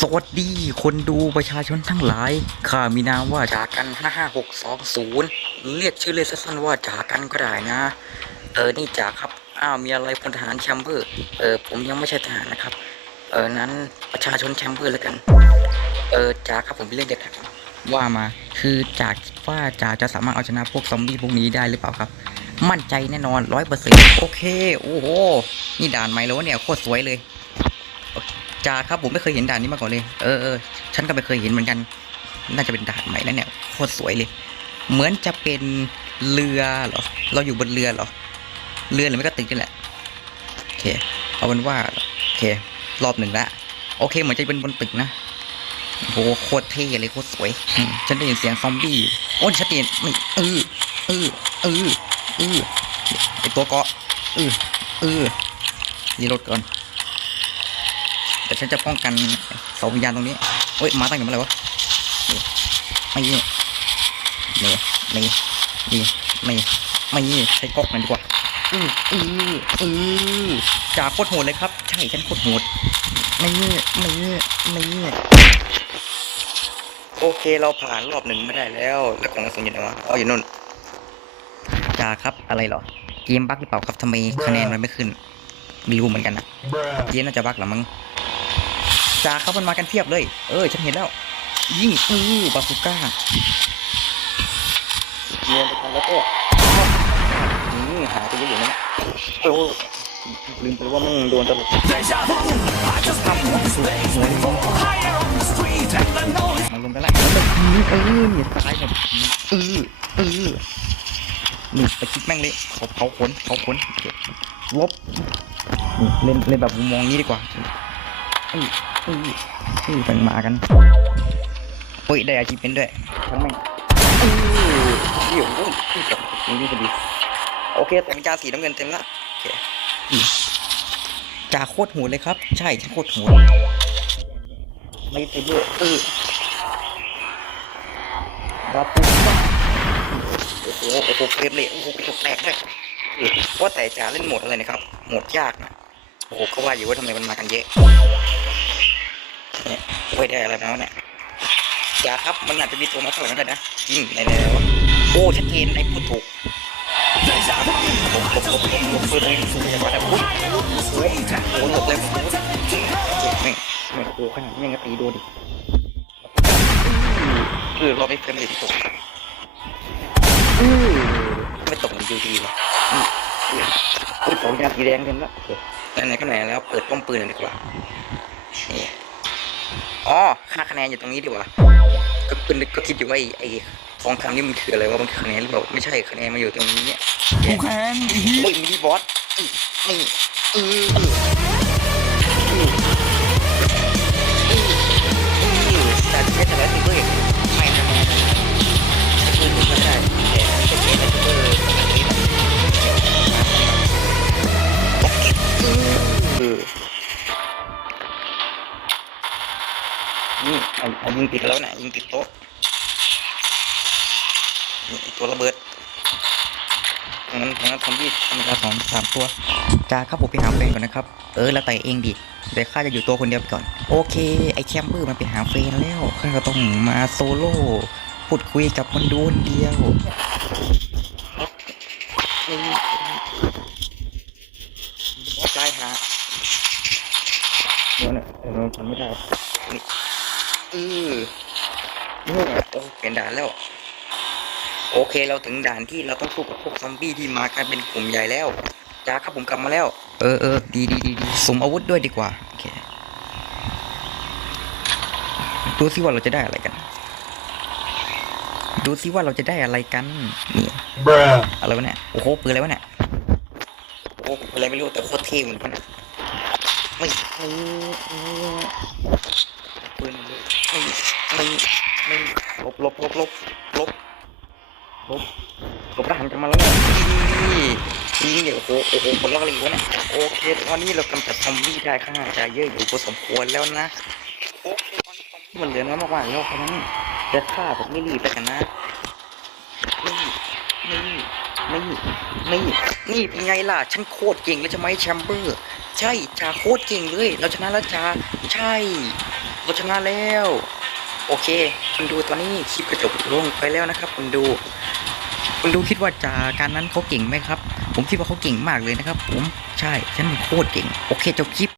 สวัสดีคนดูประชาชนทั้งหลาย ข้ามีนามว่าจากัน55620 เรียกชื่อเลยสั้นๆว่าจากันก็ได้นะ เออ นี่จาครับ อ้าว มีอะไรพลทหารแชมเบอร์ เออ ผมยังไม่ใช่ทหารนะครับ เออ นั้นประชาชนแชมเบอร์แล้วกัน เออจาครับผมเป็นเรื่องเด็ดว่ามา คือจากคิดว่าจาจะสามารถเอาชนะพวกซอมบี้พวกนี้ได้หรือเปล่าครับ มั่นใจแน่นอนร้อยเปอร์เซ็นต์โอเค โอ้โห นี่ด่านใหม่แล้ววะเนี่ย โคตรสวยเลย จาครับผมไม่เคยเห็นด่านนี้มาก่อนเลย เออเออฉันก็ไม่เคยเห็นเหมือนกัน น่าจะเป็นด่านใหม่แล้วเนี่ยโคตรสวยเลย เหมือนจะเป็นเรือเหรอ เราอยู่บนเรือเหรอ เรือหรือไม่ก็ตึกนี่แหละ โอเค เอาเป็นว่า โอเค รอบหนึ่งละ โอเค เหมือนจะเป็นบนตึกนะโหโคตรเท่เลยโคตรสวย ฉันได้ยินเสียงซอมบี้ โอ้ยชัดเจนนี่เออเออเออเออไอตัวเกาะเออเออรีโหลดก่อน แต่ฉันจะป้องกันเสาวิญญาณตรงนี้เฮ้ยมาตั้งแต่เมื่อไหร่วะไม่นี่นี่นี่นี่นี่ไม่นี่ใช้ก๊อกมันดีกว่าอืออืออือจ่าโคตรโหดเลยครับ ใช่ฉันโคตรโหดไม่นี่ไม่นี่ไม่นี่โอเคเราผ่านรอบหนึ่งไม่ได้แล้วแล้วของกระสุนอยู่ไหนวะอ๋ออยู่นู่นจ่าครับอะไรหรอเกมบั๊กหรือเปล่าครับทำไมคะแนนมันไม่ขึ้นไม่รู้เหมือนกันนะเกมน่าจะบั๊กหรอมั้ง จ่าเขามันมากันเพียบเลย เออ ฉันเห็นแล้ว ยิงอือบาสุก้าเนียนไปกันแล้วก็อืมหาตัวอยู่นั่นะโอ้ลืมไปว่ามึงโดนตลกมันลงไปแล้วแล้วแบบนี้เออเนี่ยตายหมดเออเออนี่งไปคิดแม่งเลยเขาเผาขนเผาขนลบเล่นเล่นแบบมุมมองนี้ดีกว่า อืออืออือเป็นมากันโอ้ยได้อาชีพเป็นด้วยทั้งแม่งอือเดี๋ยวอ้ยนี่กับนี่ก็ดีโอเคแต่งจาสีน้ำเงินเต็มละโอเคอืมจ่าโคตรโหดเลยครับ ใช่โคตรโหดไม่ต็มเลยเออบาปูโอ้โหโอ้โหเกมเลยโอ้โหกระจกแตกด้วยเออว่าแต่จะเล่นโหมดอะไรนะครับโหมดยากนะโอ้โหก็ว่าอยู่ว่าทำไมมันมากันเยอะ เนี่ยโอ้ยได้อะไรมาเนี่ยอย่าครับมันอาจจะมีตัวมาข้างหลังก็ได้นะจริงในในวะโอ้ชัดเจนไอ้พูดถูกผมผมผมผมผมปืนเลยจะมาแล้วอุ้ยโอ้โหโอ้โหหลบเลยโอ้โหแม่งแม่โอ้ขนาดนี้ยังกระตีโดนดิเออเราไปเฟรมเลยที่ตกอือไม่ตกมันดีๆว่ะอืมอุ้ยสองยาสีแดงเต็มแล้วไหนๆก็ไหนแล้วเปิดป้อมปืนดีกว่านี่ อ๋อค่าคะแนนอยู่ตรงนี้ดีกว่าก็เป็นก็คิดอยู่ว่าไอ้ไอ้ทองคำนี่มันคืออะไรวะมันคือคะแนนหรือเปล่าไม่ใช่คะแนนมาอยู่ตรงนี้เนี่ย Who can โอ้ยมินิบอสอื้อนี่อืออืออื เอาเอายิงติดแล้วนะยิงติดโต๊ะนี่ตัวระเบิดงั้นงั้นทอมบี้ธรรมดาสองสามตัวจ้าครับผมไปหาแฟนก่อนนะครับ เออแล้วแต่เองดิเดี๋ยวข้าจะอยู่ตัวคนเดียวไปก่อน โอเค ไอแชมเบอร์มันไปหาแฟนแล้วข้าก็ต้องมาโซโล่พูดคุยกับมันดูคนเดียวใช่ฮะเดี๋ยวนะเดี๋ยวมันทำไม่ได้ นี่อือโอ้เปลี่ยนด่านแล้ว โอเคเราถึงด่านที่เราต้องสู้กับพวกซอมบี้ที่มากันเป็นกลุ่มใหญ่แล้วจ้าครับผมกลับมาแล้ว เออเออดีดีดีดีสมอาวุธด้วยดีกว่าโอเคดูซิว่าเราจะได้อะไรกัน ดูซิว่าเราจะได้อะไรกันนี่ Bruh. อะไรวะเนี่ยโอ้โหปืนอะไรวะเนี่ยโอ้โหปืนอะไรไม่รู้แต่โคตรเท่เหมือนกันะไม่ ไม่ปืนไม่ไม่ลบลบลบลบลบลบลบทหารกันมาแล้วนี่ยนี่นี่เนี่ยโอ้โหโอ้โหผลลัพธ์อะไรอยู่วะเนี่ยโอเคตอนนี้เรากำจัดซอมบี้ได้ข้างหน้าจะเยอะอยู่พอสมควรแล้วนะโอเคตอนนี้ซอมบี้มันเหลือน้อยมากๆแล้วเพราะนั้นจะฆ่าแบบไม่รีบไปกันนะนี่นี่นี่นี่นี่เป็นไงล่ะ ฉันโคตรเก่งเลยใช่ไหมแชมเบอร์ ใช่จ่าโคตรเก่งเลย เราชนะแล้วจ่าใช่ เราชนะแล้ว โอเค คุณดูตอนนี้คลิปกระจกลงไปแล้วนะครับ คุณดู คุณดูคิดว่าจากการนั้นเขาเก่งไหมครับ ผมคิดว่าเขาเก่งมากเลยนะครับ ผมใช่ฉันโคตรเก่ง โอเคจบคลิป